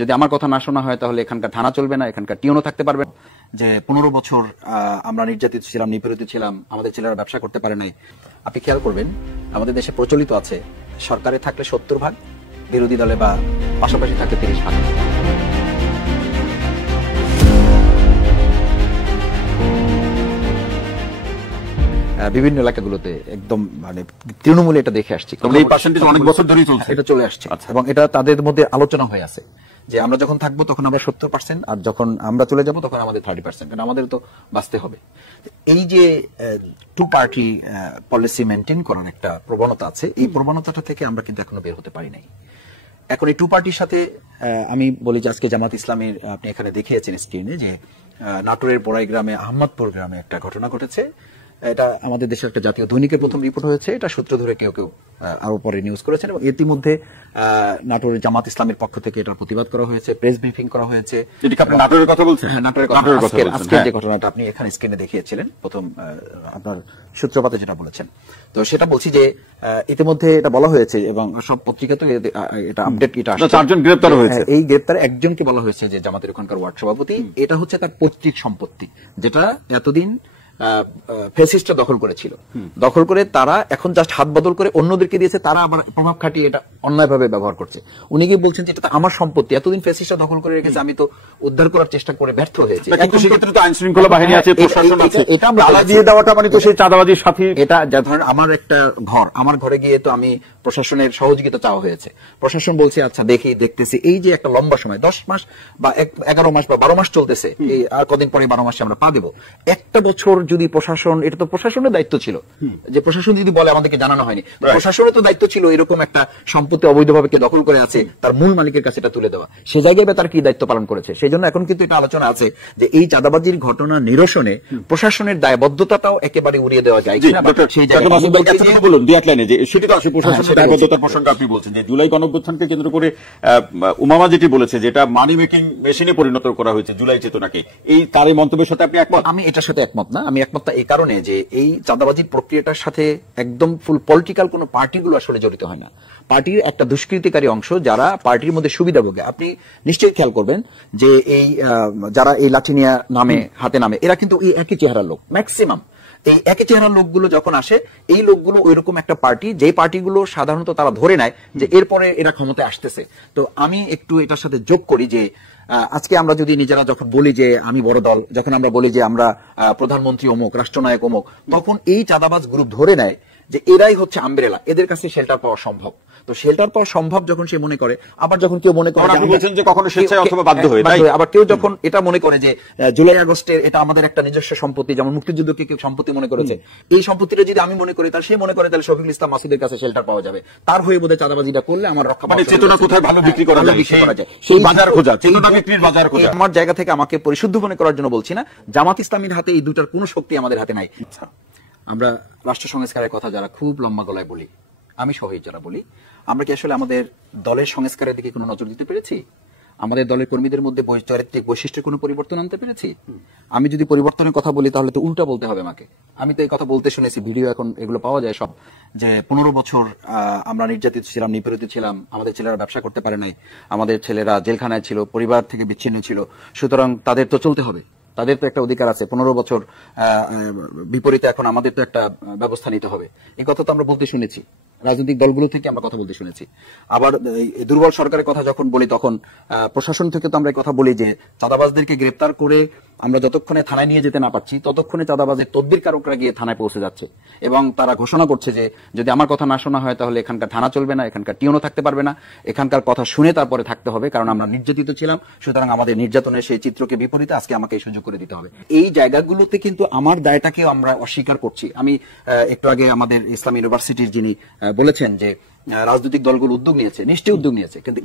যদি আমার কথা না শোনা হয় তাহলে এখানকার থানা চলবে না, এখানকার টিউনও থাকতে পারবে। যে 15 বছর আমরা নির্যাতিত ছিলাম, নিপীড়িত ছিলাম, আমাদের ছেলেরা ব্যবসা করতে পারে নাই। আপনি খেয়াল করবেন আমাদের দেশে প্রচলিত আছে সরকারে থাকলে 70 ভাগ, বিরোধী দলে বা পাশাপাশি থাকলে 30 ভাগ। বিভিন্ন এলাকাগুলোতে একদম মানে তৃণমূলে এটা দেখে আসছি, এই পার্সেন্টেজ অনেক বছর ধরেই চলছে, এটা চলে আসছে এবং এটা তাদের মধ্যে আলোচনা হয়ে আছে যে আমরা যখন থাকবো তখন আমরা 70%, আর যখন আমরা চলে যাব তখন আমাদের 30%, কারণ আমাদের তো বাঁচতে হবে। এই যে টু পার্টি পলিসি মেনটেন করার একটা প্রবণতা আছে, এই প্রবণতাটা থেকে আমরা কিন্তু এখনো বের হতে পারি নাই। এখন এই টু পার্টির সাথে আমি বলি যে আজকে জামাত ইসলামের আপনি এখানে দেখিয়েছেন স্ক্রিনে যে নাটোরের বড়াই গ্রামে, আহমদপুর গ্রামে একটা ঘটনা ঘটেছে। এটা আমাদের দেশের একটা জাতীয় দৈনিকের প্রথম রিপোর্ট হয়েছে, এটা সূত্র ধরে কেউ কেউ আরো পরে নিউজ করেছেন এবং ইতিমধ্যে নাটোরের জামাত ইসলামের পক্ষ থেকে এটার প্রতিবাদ করা হয়েছে, প্রেস ব্রিফিং করা হয়েছে। আপনি নাটোরের কথা বলছেন? হ্যাঁ, নাটোরের কথা। আজকে যে ঘটনাটা আপনি এখানে স্ক্রিনে দেখিয়েছিলেন প্রথম আপনার সূত্রপাতে যেটা বলেছেন, তো সেটা বলছি যে ইতিমধ্যে এটা বলা হয়েছে এবং সব পত্রিকাতে এটা আপডেট, এটা 4 জন গ্রেপ্তার হয়েছে। এই গ্রেপ্তারে একজনকে বলা হয়েছে যে জামাতের ওখানকার ওয়ার্ড সভাপতি, এটা হচ্ছে তার পৈতৃক সম্পত্তি যেটা এতদিন ফ্যাসিস্টরা দখল করেছিল। দখল করে তারা এখন জাস্ট হাত বদল করে অন্যদেরকে দিয়েছে, তারা আবার প্রভাব খাটিয়ে এটা অন্যায়ভাবে ব্যবহার করছে। উনি কি বলছেন যে এটা আমার সম্পত্তি, এতদিন ফ্যাসিস্টরা দখল করে রেখেছে, আমি তো উদ্ধার করার চেষ্টা করে ব্যর্থ হয়েছে। কিন্তু সেক্ষেত্রে তো আইন শৃঙ্খলা বাহিনী আছে, প্রশাসন আছে, এটা আমরা দিয়ে দেওয়াটা মানে তো সেই চাঁদাবাজির সাথে। এটা ধরেন আমার একটা ঘর, আমার ঘরে গিয়ে তো আমি প্রশাসনের সহযোগিতা চাওয়া হয়েছে, প্রশাসন বলছে আচ্ছা দেখতেছি। এই যে একটা লম্বা সময় 10 মাস বা 11 মাস বা 12 মাস চলতেছে, এই আর কদিন পরে 12 মাসে আমরা পা দেবো। একটা বছর যদি প্রশাসন, এটা তো প্রশাসনের দায়িত্ব ছিল যে প্রশাসন যদি বলে আমাদেরকে জানানো হয়নি, প্রশাসনের তো দায়িত্ব ছিল এরকম একটা সম্পত্তি অবৈধভাবে কে দখল করে আছে তার মূল মালিকের কাছে এটা তুলে দেওয়া। সে জায়গায় তার কি দায়িত্ব পালন করেছে, সেই জন্য এখন কিন্তু এটা আলোচনা আছে যে এই চাঁদাবাজির ঘটনা নিরসনে প্রশাসনের দায়বদ্ধতাটাও একেবারে উড়িয়ে দেওয়া যায় কিনা। সেই জায়গায় বলুন দুই এক লাইনে যে সেটি তো আসলে প্রশাসনের দায়বদ্ধতার প্রসঙ্গ আপনি বলছেন যে জুলাই গণঅভ্যুত্থানকে কেন্দ্র করে উমামা যেটি বলেছে যেটা মানি মেকিং মেশিনে পরিণত করা হয়েছে জুলাই চেতনাকে, এই তার এই মন্তব্যের সাথে আপনি একমত? আমি এটার সাথে একমত না। আমি একমত এই কারণে যে এই চাঁদাবাজির প্রক্রিয়াটার সাথে একদম ফুল পলিটিক্যাল কোন পার্টিগুলো আসলে জড়িত হয় না। পার্টির একটা দুষ্কৃতিকারী অংশ যারা পার্টির মধ্যে সুবিধাভোগী। আপনি নিশ্চয়ই খেয়াল করবেন যে এই যারা এই লাঠিনিয়া নামে হাতে নামে, এরা কিন্তু এই একই চেহারার লোক ম্যাক্সিমাম। এই একই চেহারার লোকগুলো যখন আসে, এই লোকগুলো ওইরকম একটা পার্টি, যে পার্টিগুলো সাধারণত তারা ধরে নেয় যে এরপরে এরা ক্ষমতায় আসতেছে। তো আমি একটু এটার সাথে যোগ করি যে আজকে আমরা যদি নিজেরা যখন বলি যে আমি বড় দল, যখন আমরা বলি যে আমরা প্রধানমন্ত্রী অমুক, রাষ্ট্রনায়ক অমুক, তখন এই চাঁদাবাজ গ্রুপ ধরে নেয় যে এরাই হচ্ছে আমব্রেলা, এদের কাছে শেল্টার পাওয়া সম্ভব। তো শেল্টার পাওয়া সম্ভব যখন সে মনে করে, আবার যখন কেউ মনে করে যে কখনো স্বেচ্ছায় অথবা বাধ্য হয়ে, আবার কেউ যখন এটা মনে করে যে জুলাই আগস্টের এটা আমাদের একটা নিজস্ব সম্পত্তি, যেমন মুক্তিযুদ্ধকে কেউ সম্পত্তি মনে করেছে, এই সম্পত্তিটা যদি আমি মনে করি তাহলে সে মনে করে তাহলে শফিকুল ইসলাম মাসুদের কাছে শেল্টার পাওয়া যাবে, তার হয়ে বোধহয় চাঁদাবাজিটা করলে আমার রক্ষা পাওয়া, চেতনা কোথায় ভালো বিক্রি করা যায় সেই বাজার খোঁজা, চেতনা বিক্রির বাজার খোঁজা। আমার জায়গা থেকে আমাকে পরিশুদ্ধ মনে করার জন্য বলছি না, জামাত ইসলামীর হাতে এই দুটার কোনো শক্তি আমাদের হাতে নাই। আমরা রাষ্ট্র সংস্কারের কথা যারা খুব লম্বা গলায় বলি, আমি সহিত যারা বলি, আমরা কি আসলে আমাদের দলের সংস্কারের দিকে কোনো নজর দিতে পেরেছি? আমাদের দলের কর্মীদের মধ্যে চারিত্রিক বৈশিষ্ট্যের কোনো পরিবর্তন আনতে পেরেছি? আমি যদি পরিবর্তনের কথা বলি তাহলে তো উল্টা বলতে হবে আমাকে। আমি তো এই কথা বলতে শুনেছি, ভিডিও এখন এগুলো পাওয়া যায় সব, যে 15 বছর আমরা নির্যাতিত ছিলাম, নিপীড়িত ছিলাম, আমাদের ছেলেরা ব্যবসা করতে পারে নাই, আমাদের ছেলেরা জেলখানায় ছিল, পরিবার থেকে বিচ্ছিন্ন ছিল, সুতরাং তাদের তো চলতে হবে, তাদের তো একটা অধিকার আছে। 15 বছর বিপরীতে এখন আমাদের তো একটা ব্যবস্থা নিতে হবে। এই কথা তো আমরা বলতে শুনেছি, রাজনৈতিক দলগুলো থেকে আমরা কথা বলতে শুনেছি। আবার দুর্বল সরকারের কথা যখন বলি তখন প্রশাসন থেকে তো আমরা কথা বলি যে চাঁদাবাজদেরকে গ্রেপ্তার করে আমরা যতক্ষণে থানায় নিয়ে যেতে না পারছি ততক্ষণে চাঁদাবাজের তদবিরকারকরা গিয়ে থানায় পৌঁছে যাচ্ছে এবং তারা ঘোষণা করছে যে যদি আমার কথা না শোনা হয় তাহলে এখানকার থানা চলবে না, এখানকার টিউনও থাকতে পারবে না, এখানকার কথা শুনে তারপরে থাকতে হবে, কারণ আমরা নির্যাতিত ছিলাম, সুতরাং আমাদের নির্যাতনের সেই চিত্রকে বিপরীতে আজকে আমাকে এই সুযোগ করে দিতে হবে। এই জায়গাগুলোতে কিন্তু আমার দায়টাকেও আমরা অস্বীকার করছি। আমি একটু আগে আমাদের ইসলাম ইউনিভার্সিটির যিনি বলেছেন যে রাজনৈতিক দলগুলো উদ্যোগ নিয়েছে, নিশ্চয়ই উদ্যোগ নিয়েছে, কিন্তু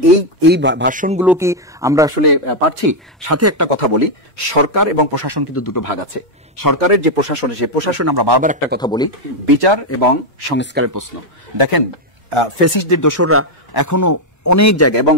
এই ভাষণগুলো কি আমরা আসলে পারছি? সাথে একটা কথা বলি, সরকার এবং প্রশাসন কিন্তু দুটো ভাগ আছে। সরকারের যে প্রশাসন, সেই প্রশাসন আমরা বারবার একটা কথা বলি, বিচার এবং সংস্কারের প্রশ্ন। দেখেন ফ্যাসিস্টদের দোসররা এখনো অনেক জায়গায় এবং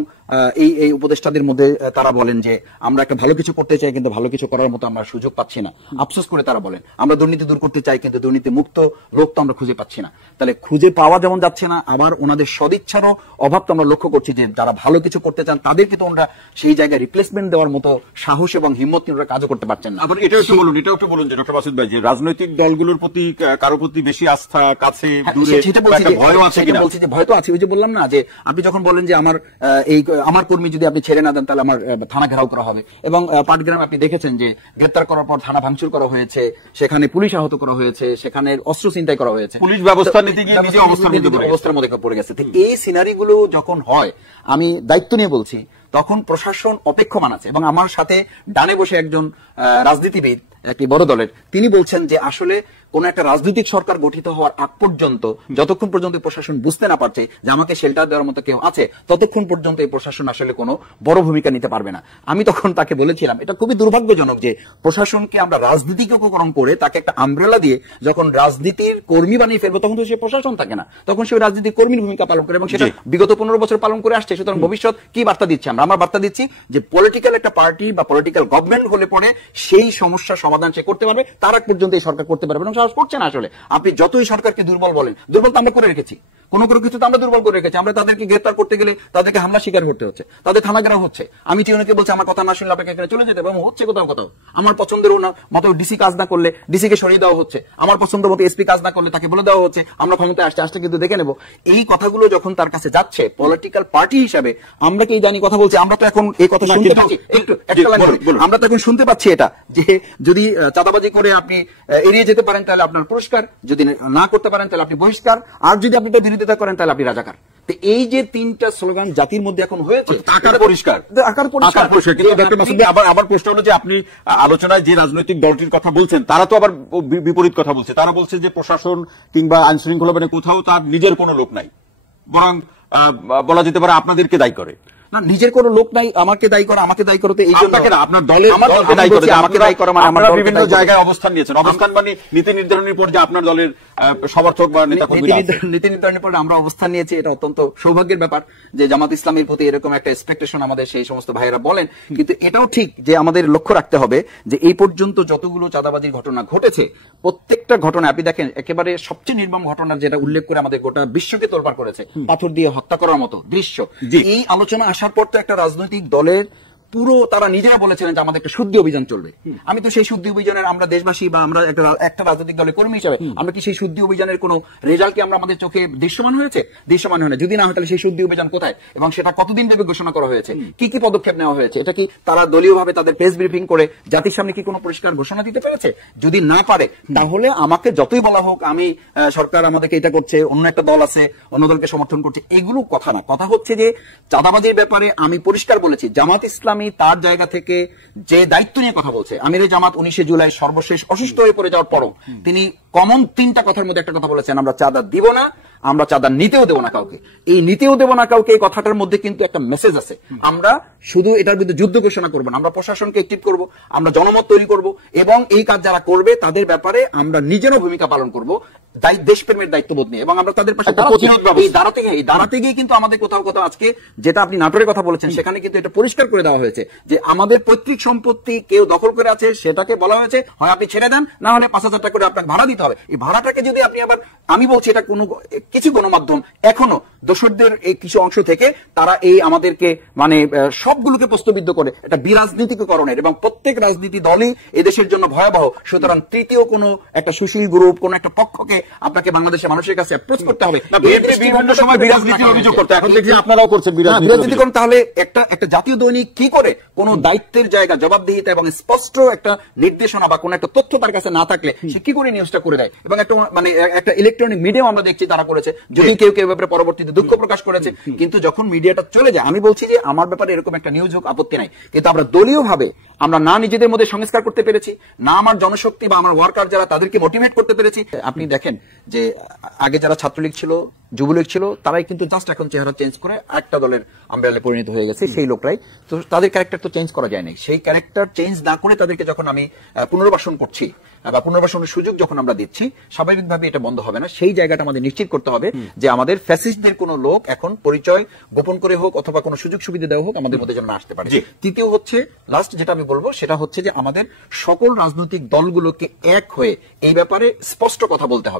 এই উপদেষ্টাদের মধ্যে তারা বলেন যে আমরা একটা ভালো কিছু করতে চাই কিন্তু ভালো কিছু করার মতো আমরা সুযোগ পাচ্ছি না। আফসোস করে তারা বলেন আমরা দুর্নীতি দূর করতে চাই কিন্তু দুর্নীতি মুক্ত লোক তো আমরা খুঁজে পাচ্ছি না। তাহলে খুঁজে পাওয়া যেমন যাচ্ছে না, আবার ওনাদের সদিচ্ছারও অভাব তো আমরা লক্ষ্য করছি যে যারা ভালো কিছু করতে চান তাদেরকে তো ওনারা সেই জায়গায় রিপ্লেসমেন্ট দেওয়ার মতো সাহস এবং হিম্মত নিয়ে ওরা কাজও করতে পারছেন না। আবার এটাও একটু বলুন যে ডক্টর মাসুদ ভাই, যে রাজনৈতিক দলগুলোর প্রতি কারো প্রতি বেশি আস্থা, কাছে দূরে ভয় আছে কিনা? বলছি যে ভয় তো আছে। ওই যে বললাম না যে আপনি যখন বলেন যে আমার কর্মী যদি আপনি ছেড়ে না দেন তাহলে আমার থানা ঘেরাও করা হবে, এবং পাটগ্রামে আপনি দেখেছেন যে গ্রেপ্তার করার পর থানা ভাঙচুর করা হয়েছে, সেখানে পুলিশ আহত করা হয়েছে, সেখানে অস্ত্র ছিনতাই করা হয়েছে, পুলিশ ব্যবস্থা নিতে গিয়ে নিজে অবস্থার মধ্যে পড়ে গেছে। এই সিনারিগুলো যখন হয়, আমি দায়িত্ব নিয়ে বলছি, তখন প্রশাসন অপেক্ষমান আছে। এবং আমার সাথে ডানে বসে একজন রাজনীতিবিদ একটি বড় দলের, তিনি বলছেন যে আসলে কোন একটা রাজনৈতিক সরকার গঠিত হওয়ার আগ পর্যন্ত যতক্ষণ পর্যন্ত প্রশাসন বুঝতে না পারছে যে আমাকে শেল্টার দেওয়ার মতো কেউ আছে, ততক্ষণ পর্যন্ত এই প্রশাসন আসলে কোনো বড় ভূমিকা নিতে পারবে না। আমি তখন তাকে বলেছিলাম এটা খুবই দুর্ভাগ্যজনক যে প্রশাসনকে আমরা রাজনীতিকরণ করে তাকে একটা আমব্রেলা দিয়ে যখন রাজনীতির কর্মী বানিয়ে ফেলবো, তখন তো সে প্রশাসন থাকে না, তখন সে রাজনীতির কর্মীর ভূমিকা পালন করে, এবং সেটা বিগত 15 বছর পালন করে আসছে। সুতরাং ভবিষ্যৎ কি বার্তা দিচ্ছে আমরা? আমার বার্তা দিচ্ছি যে পলিটিক্যাল একটা পার্টি বা পলিটিক্যাল গভর্নমেন্ট হলে পরে সেই সমস্যার সমাধান সে করতে পারবে, তার আগ পর্যন্ত এই সরকার করতে পারবে, এবং সাহস করছে না। আসলে আপনি যতই সরকারকে দুর্বল বলেন, দুর্বল তো আমরা করে রেখেছি, কোনো কিছু তো আমরা দুর্বল করে রেখেছি। আমরা তাদেরকে গ্রেফতার করতে গেলে তাদেরকে হামলা শিকার করতে হচ্ছে, তাদের থানা ঘেরাও হচ্ছে। আমি টিউনকে বলছি আমার কথা না শুনলে আপনাকে এখানে চলে যেতে, এবং হচ্ছে কোথাও কোথাও। আমার পছন্দের মতো ডিসি কাজ না করলে ডিসিকে সরিয়ে দেওয়া হচ্ছে, আমার পছন্দ মতো এসপি কাজ না করলে তাকে বলে দেওয়া হচ্ছে আমরা ক্ষমতায় আসতে কিন্তু দেখে নেব। এই কথাগুলো যখন তার কাছে যাচ্ছে, পলিটিক্যাল পার্টি হিসাবে আমরা কি জানি কথা বলছি, আমরা তো এখন এই কথা শুনতে পাচ্ছি, আমরা তো এখন শুনতে পাচ্ছি এটা যে যদি চাঁদাবাজি করে আপনি এড়িয়ে যেতে পারেন তাহলে আপনার পুরস্কার, যদি না করতে পারেন তাহলে আপনি বহিষ্কার, আর যদি আপনি এটা বিরোধিতা করেন তাহলে আপনি রাজাকার। এই যে তিনটা স্লোগান জাতির মধ্যে এখন হয়েছে, আকার পরিষ্কার। কিন্তু ডক্টর মাসুদ ভাই, আবার প্রশ্ন হলো যে আপনি আলোচনায় যে রাজনৈতিক দলটির কথা বলছেন তারা তো আবার বিপরীত কথা বলছে। তারা বলছে যে প্রশাসন কিংবা আইন শৃঙ্খলা বাহিনী কোথাও তার নিজের কোনো লোক নাই, বরং বলা যেতে পারে আপনাদেরকে দায়ী করে। না, নিজের কোনো লোক নাই, আমাকে দায়ী করো, আমাকে দায়ী করো, তো এই জন্য আপনার দলের আমাকে দায়ী করো, মানে আমরা বিভিন্ন জায়গায় অবস্থান নিয়েছেন, অবস্থান মানে নীতি নির্ধারণের পর যে আপনার দলের সমর্থক বা নেতা নীতি নির্ধারণের পর আমরা অবস্থান নিয়েছি। এটা অত্যন্ত সৌভাগ্যের ব্যাপার যে জামাত ইসলামের প্রতি এরকম একটা এক্সপেকটেশন আমাদের সেই সমস্ত ভাইয়েরা বলেন। কিন্তু এটাও ঠিক যে আমাদের লক্ষ্য রাখতে হবে যে এই পর্যন্ত যতগুলো চাঁদাবাজির ঘটনা ঘটেছে, প্রত্যেকটা ঘটনা আপনি দেখেন একেবারে সবচেয়ে নির্মম ঘটনার যেটা উল্লেখ করে আমাদের গোটা বিশ্বকে তোলপাড় করেছে, পাথর দিয়ে হত্যা করার মতো দৃশ্য। এই আলোচনা আসার পর তো একটা রাজনৈতিক দলের পুরো তারা নিজেরা বলেছিলেন যে আমাদের একটা শুদ্ধি অভিযান চলবে। আমি তো সেই শুদ্ধি অভিযানের, আমরা দেশবাসী বা আমরা একটা রাজনৈতিক দলের কর্মী হিসেবে আমরা কি সেই শুদ্ধি অভিযানের কোন রেজাল্ট কি আমরা আমাদের চোখে দৃশ্যমান হয়েছে? দৃশ্যমান হয় না। যদি না হয় তাহলে সেই শুদ্ধি অভিযান কোথায় এবং সেটা কতদিন ব্যাপী ঘোষণা করা হয়েছে, কি কি পদক্ষেপ নেওয়া হয়েছে? এটা কি তারা দলীয়ভাবে তাদের প্রেস ব্রিফিং করে জাতির সামনে কি কোনো পরিষ্কার ঘোষণা দিতে পেরেছে? যদি না পারে তাহলে আমাকে যতই বলা হোক আমি সরকার আমাদেরকে এটা করছে, অন্য একটা দল আছে অন্য দলকে সমর্থন করছে, এগুলো কথা না। কথা হচ্ছে যে চাঁদাবাজির ব্যাপারে আমি পরিষ্কার বলেছি জামাত ইসলামী তার জায়গা থেকে যে দায়িত্ব নিয়ে কথা বলছে। আমিরে জামাত 19 জুলাই সর্বশেষ অসুস্থ হয়ে পড়ে যাওয়ার পরও তিনি কমন 3টা কথার মধ্যে একটা কথা বলেছেন, আমরা চাঁদা দিব না, আমরা চাঁদা নিতেও দেব না কাউকে। এই নিতেও দেব না কাউকে এই কথাটার মধ্যে কিন্তু একটা মেসেজ আছে। আমরা শুধু এটার বিরুদ্ধে যুদ্ধ ঘোষণা করবো না, আমরা প্রশাসনকে অ্যাক্টিভ করব, আমরা জনমত তৈরি করব, এবং এই কাজ যারা করবে তাদের ব্যাপারে আমরা নিজেরও ভূমিকা পালন করব দেশপ্রেমের দায়িত্ববোধ নিয়ে, এবং আমরা তাদের পাশে দাঁড়াতে গিয়ে কিন্তু আমাদের কোথাও কোথাও আজকে যেটা আপনি নাটোরের কথা বলেছেন সেখানে কিন্তু এটা পরিষ্কার করে দেওয়া হয়েছে যে আমাদের পৈতৃক সম্পত্তি কেউ দখল করে আছে, সেটাকে বলা হয়েছে হয় আপনি ছেড়ে দেন, না হলে 5,000 টাকা করে আপনাকে ভাড়া দিতে হবে। এই ভাড়াটাকে যদি আপনি আবার, আমি বলছি এটা কিছু গণমাধ্যম এখনো দোষরদের এই কিছু অংশ থেকে তারা এই আমাদেরকে মানে সবগুলোকে প্রশ্নবিদ্ধ করে এটা বিরাজনীতিকরণের, এবং প্রত্যেক রাজনীতি দলই এদেশের জন্য ভয়াবহ। সুতরাং তৃতীয় কোনো একটা সুশীল গ্রুপ, কোন একটা পক্ষকে আপনাকে বাংলাদেশের মানুষের কাছে অ্যাপ্রোচ করতে হবে। বিভিন্ন সময় বিরাজনীতির অভিযোগ করতে, এখন দেখছি আপনারাও করছেন বিরাজনীতিকরণ। তাহলে একটা জাতীয় দৈনিক কি করে কোন দায়িত্বের জায়গা, জবাবদিহিতা এবং স্পষ্ট একটা নির্দেশনা বা কোন একটা তথ্য তার কাছে না থাকলে সে কি করে নিউজটা করে দেয়? এবং একটা মানে একটা ইলেকট্রনিক মিডিয়াম আমরা দেখছি তারা করেছে, যদি কেউ কেউ ব্যাপারে পরবর্তীতে দুঃখ প্রকাশ করেছে, কিন্তু যখন মিডিয়াটা চলে যায়, আমি বলছি যে আমার ব্যাপারে এরকম একটা নিউজ হোক, আপত্তি নাই, কিন্তু আমরা দলীয় ভাবে আমরা না নিজেদের মধ্যে সংস্কার করতে পেরেছি, না আমার জনশক্তি বা আমার ওয়ার্কার যারা তাদেরকে মোটিভেট করতে পেরেছি। আপনি দেখেন যে আগে যারা ছাত্রলীগ ছিল, যুবলীগ ছিল, তারাই কিন্তু জাস্ট এখন চেহারা চেঞ্জ করে একটা দলের আমব্রেলায় পরিণত হয়ে গেছে সেই লোকরাই। তো তাদের ক্যারেক্টার তো চেঞ্জ করা যায় না। সেই ক্যারেক্টার চেঞ্জ না করে তাদেরকে যখন আমি পুনর্বাসন করছি, বা পুনর্বাসনের সুযোগ যখন আমরা দিচ্ছি, স্বাভাবিকভাবে এটা বন্ধ হবে না। সেই জায়গাটা আমাদের নিশ্চিত করতে হবে যে আমাদের ফ্যাসিস্টদের কোনো লোক এখন পরিচয় গোপন করে হোক অথবা কোনো সুযোগ সুবিধা দেওয়া হোক আমাদের মধ্যে যেন না আসতে পারে। তৃতীয় হচ্ছে, লাস্ট যেটা আমি বলবো সেটা হচ্ছে যে আমাদের সকল রাজনৈতিক দলগুলোকে এক হয়ে এই ব্যাপারে স্পষ্ট কথা বলতে হবে।